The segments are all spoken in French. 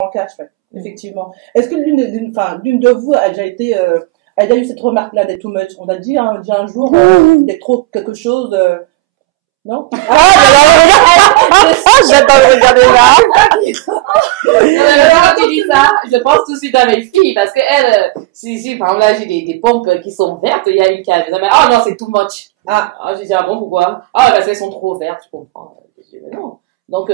en cache, ouais, effectivement. Est-ce que l'une de vous a déjà été, a déjà eu cette remarque-là d'être too much? On a dit un jour d'être trop quelque chose, non? J'attends de regarder là. Quand tu dis ça, je pense tout de suite à mes filles, parce que elles, si par exemple là j'ai des pompes qui sont vertes, il y a une qui a dit, oh non, c'est too much. Je dis, ah bon, pourquoi? Ah, parce qu'elles sont trop vertes, je comprends. Je dis, mais non. Donc,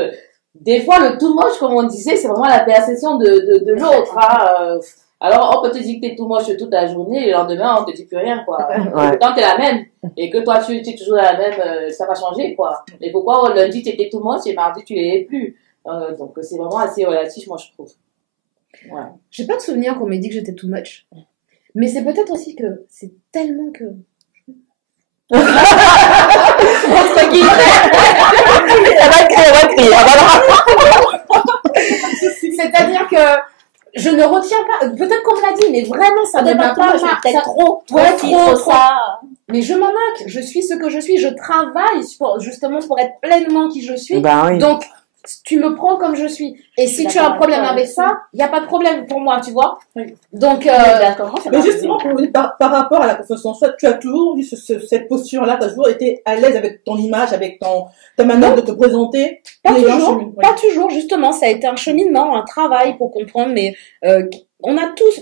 des fois, le too much, comme on disait, c'est vraiment la perception de l'autre, hein. Alors, on peut te dire que t'es too much toute la journée, et le lendemain, on te dit plus rien, quoi. Ouais. Tant que t'es la même, et que toi, tu es toujours la même, ça va changer, quoi. Mais pourquoi lundi, t'étais too much, et mardi, tu l'es plus? Donc, c'est vraiment assez relatif, moi, je trouve. Ouais. J'ai pas de souvenir qu'on m'ait dit que j'étais too much. Mais c'est peut-être aussi que c'est tellement que... Entre guillemets. Elle va crier. C'est-à-dire que je ne retiens pas, peut-être qu'on me l'a dit, mais vraiment, ça ne m'a pas marqué. Peut-être trop, trop. ça. Mais je m'en moque, je suis ce que je suis, je travaille justement pour être pleinement qui je suis. Ben oui. Donc, tu me prends comme je suis. Et si tu as un problème avec ça, il n'y a pas de problème pour moi, tu vois. Oui. Donc, mais justement, par rapport à la confiance en soi, tu as toujours eu cette posture-là, tu as toujours été à l'aise avec ton image, avec ta manière de te présenter. Pas toujours, justement, ça a été un cheminement, un travail pour comprendre, mais on a tous,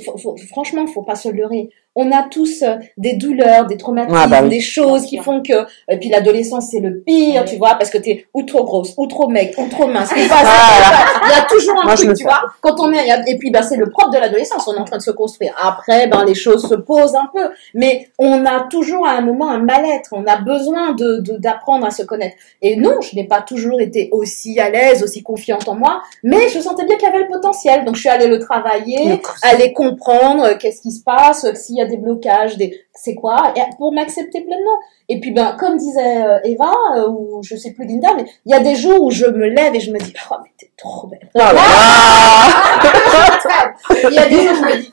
franchement, faut pas se leurrer. On a tous des douleurs, des traumatismes, des choses qui font que... Et puis l'adolescence, c'est le pire, tu vois, parce que t'es ou trop grosse, ou trop maigre, ou trop mince. Il y a toujours un truc, tu vois. Quand on est... Et puis, c'est le propre de l'adolescence, on est en train de se construire. Après, les choses se posent un peu. Mais on a toujours à un moment un mal-être. On a besoin d'apprendre à se connaître. Et non, je n'ai pas toujours été aussi à l'aise, aussi confiante en moi, mais je sentais bien qu'il y avait le potentiel. Donc, je suis allée le travailler, aller comprendre qu'est-ce qui se passe, s'il y a des blocages, c'est quoi, et pour m'accepter pleinement. Et puis, comme disait Eva, ou je sais plus Linda, mais il y a des jours où je me lève et je me dis, oh, mais t'es trop belle. Il y a des jours où je me dis,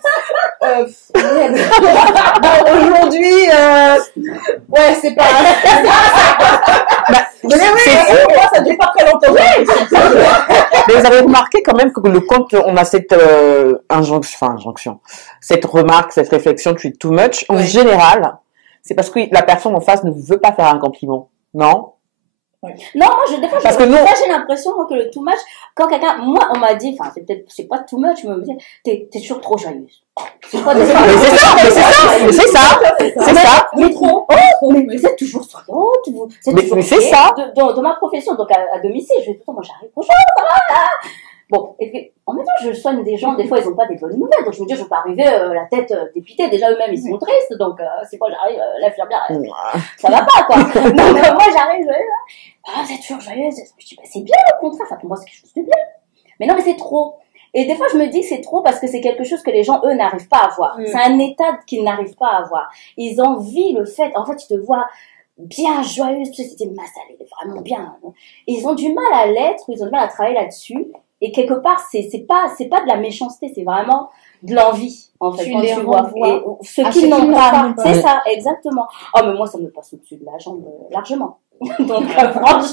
aujourd'hui, ouais, c'est pas... ça ne fait pas très longtemps. Mais vous avez remarqué quand même que quand on a cette injonction, cette remarque, cette réflexion, tu es too much, en général, c'est parce que la personne en face ne veut pas faire un compliment, non? Non, moi, des fois, j'ai l'impression que le too much, quand quelqu'un, moi, on m'a dit, c'est pas too much, mais on me dit, t'es toujours trop joyeuse. C'est pas des c'est ça. Mais trop, mais c'est toujours souriante, mais c'est ça. Dans ma profession, donc à domicile, je vais tout le temps, moi, j'arrive, bonjour, ça va, là. Bon, et puis, en même temps, je soigne des gens, des fois, ils n'ont pas des bonnes nouvelles, donc je me dis, je peux arriver la tête dépitée, déjà eux-mêmes, ils sont tristes, donc c'est quand j'arrive, l'infirmière, ça va pas, quoi. Donc, moi, j'arrive, vous êtes toujours joyeuse, je dis, c'est bien, au contraire, pour moi, c'est quelque chose de bien. Mais non, mais c'est trop. Et des fois, je me dis que c'est trop parce que c'est quelque chose que les gens, eux, n'arrivent pas à avoir. C'est un état qu'ils n'arrivent pas à avoir. Ils envient le fait, en fait, ils te voient bien joyeuse, tu sais, c'était ma salle, elle est vraiment bien. Ils ont du mal à l'être, ils ont du mal à travailler là-dessus. Et quelque part, c'est pas de la méchanceté, c'est vraiment de l'envie, en fait, quand tu vois. Et ceux qui n'ont pas, c'est ça, exactement. Oh, mais moi, ça me passe au-dessus de la jambe, largement. Donc, franchement.